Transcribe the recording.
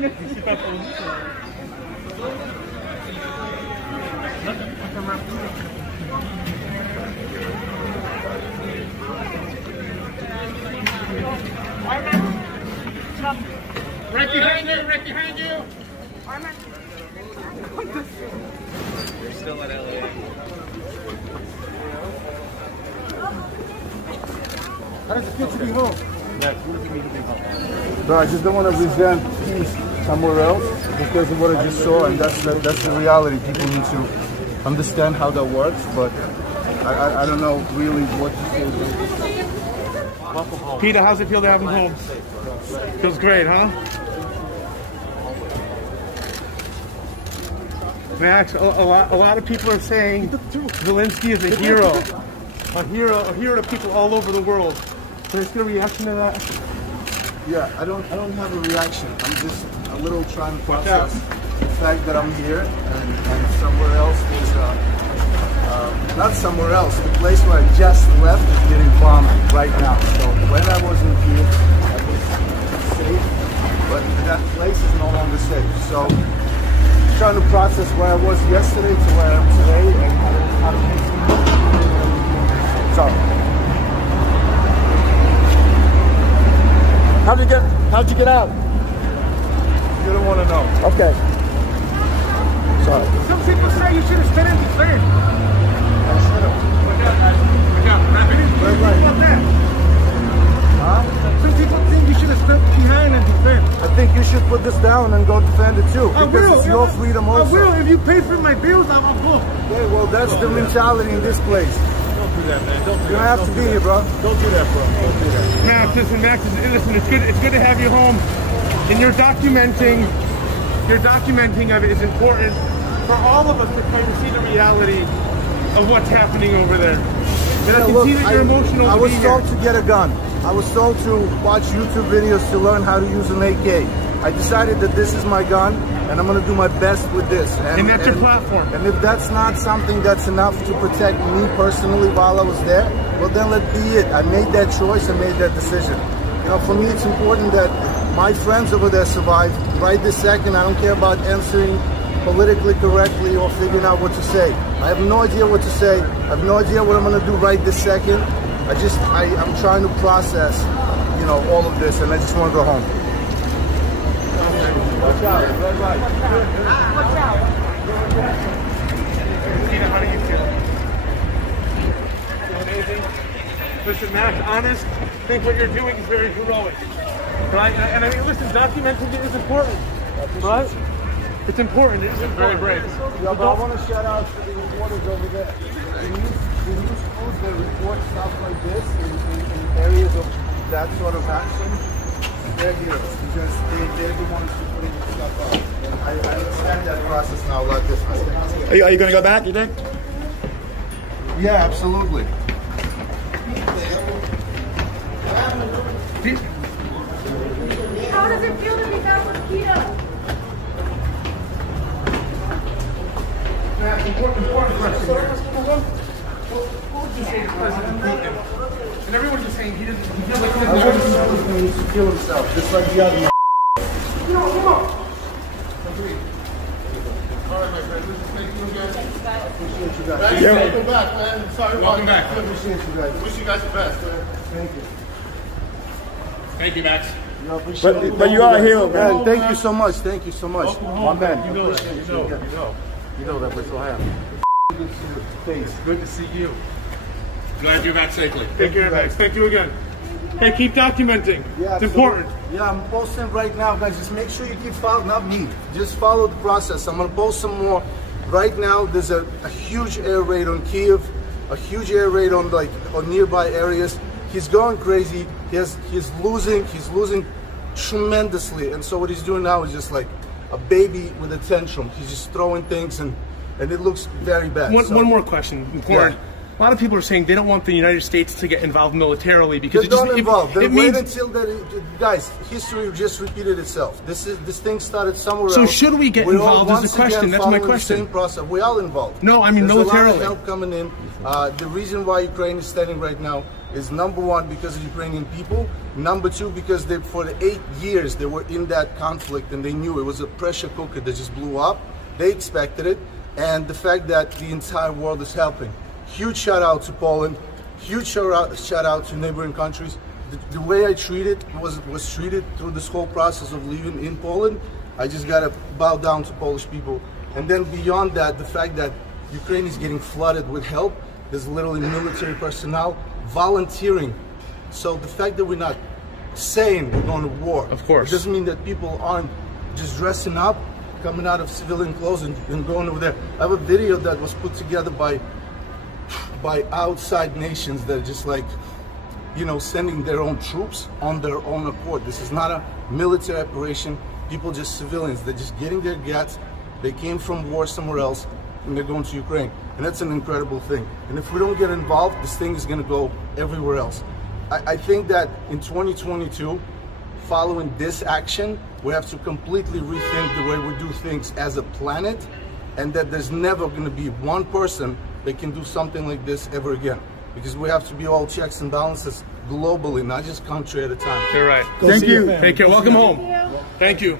Right behind you, right behind you. You're still at LA. How does it feel to be home? No, I just don't want to resent peace somewhere else because of what I just saw, and that's the reality. People need to understand how that works, but I don't know really what to say. Peta, how's it feel to have him home? Feels great, huh? Max, a lot of people are saying Zelensky is a hero to people all over the world. Can I get a reaction to that? Yeah, I don't have a reaction. I'm just a little trying to process the fact that I'm here and somewhere else is not somewhere else. The place where I just left is getting bombed right now. So when I wasn't here, I was safe, but that place is no longer safe. So trying to process where I was yesterday to where I am today and how to make some. So. How'd you get out? You don't want to know. Okay. Sorry. Some people say you should have stayed in the train. I should have. Huh? Some people think you should have stood behind and defend. I think you should put this down and go defend it too. I because will. It's your freedom also. I will. If you pay for my bills, I'll go. Okay, well, that's the mentality in this place. Don't do that, man. Don't do You don't have to be here, bro. Don't do that, bro. Don't do that. Max, listen, it's good to have you home. And your documenting of it is important for all of us to kind of see the reality of what's happening over there. And I can see that you're emotional. I was told to get a gun. I was told to watch YouTube videos to learn how to use an AK. I decided that this is my gun, and I'm going to do my best with this. And that's your platform. And if that's not something that's enough to protect me personally while I was there, well then let be it. I made that choice, I made that decision. You know, for me it's important that my friends over there survive right this second. I don't care about answering politically correctly or figuring out what to say. I have no idea what to say. I have no idea what I'm going to do right this second. I'm trying to process, you know, all of this, and I just want to go home. Watch out, red light. Watch out. Tina, how do you feel? Feel amazing? Listen, Max, honest, I think what you're doing is very heroic. Right? And I mean, listen, documenting it is important. Right? It's important. It is very brave. Yeah, but I want to shout out to the reporters over there. The news schools that report stuff like this in areas of that sort of action, they're heroes because they're the ones who put stuff up. And I understand that process now a lot different. Are you going to go back, you think? Yeah, absolutely. How does it feel to be found with Peta? Important question. What would you say to President Putin? And everyone's just saying he feels like he doesn't He needs to kill himself, just like the other one. Come on. Agreed. All right, my friend. Thank you again. Appreciate you guys. Welcome back, man. Sorry Welcome back. I appreciate you guys. Wish you guys the best, man. Thank you. Thank you, Max. But you are a hero, man. Man, thank you so much. Thank you so much. My man. You know that. You know that we're so happy. Good to see your face. Good to see you. Glad you're back safely. Take care, Max. Thank you again. Hey, keep documenting. Yeah, it's important. Yeah, I'm posting right now, guys. Just make sure you keep following, not me. Just follow the process. I'm gonna post some more. Right now, there's a huge air raid on Kiev, a huge air raid on nearby areas. He's going crazy. He's losing tremendously. And so what he's doing now is just like a baby with a tantrum. He's just throwing things and it looks very bad. One more question, important. A lot of people are saying they don't want the United States to get involved militarily because They don't involve. They it wait means. until guys. History just repeated itself. This thing started somewhere So else. should we get We're all involved is the once question. again That's my following question. The same process. We're all involved. No, I mean There's militarily. a lot of help coming in. The reason why Ukraine is standing right now is number one because of Ukrainian people. Number two because for the 8 years they were in that conflict and they knew it was a pressure cooker that just blew up. They expected it, and the fact that the entire world is helping. Huge shout out to Poland. Huge shout out to neighboring countries. The way I was treated through this whole process of living in Poland, I just gotta bow down to Polish people. And then beyond that, the fact that Ukraine is getting flooded with help. There's literally military personnel volunteering. So the fact that we're not saying we're going to war, of course, it doesn't mean that people aren't just dressing up, coming out of civilian clothes and going over there. I have a video that was put together by outside nations that are just like, you know, sending their own troops on their own accord. This is not a military operation. People, just civilians, they're just getting their gats. They came from war somewhere else and they're going to Ukraine. And that's an incredible thing. And if we don't get involved, this thing is going to go everywhere else. I think that in 2022, following this action, we have to completely rethink the way we do things as a planet, and that there's never going to be one person that can do something like this ever again. Because we have to be all checks and balances globally, not just country at a time. You're right. Thank you. Take care. Welcome home. Thank you.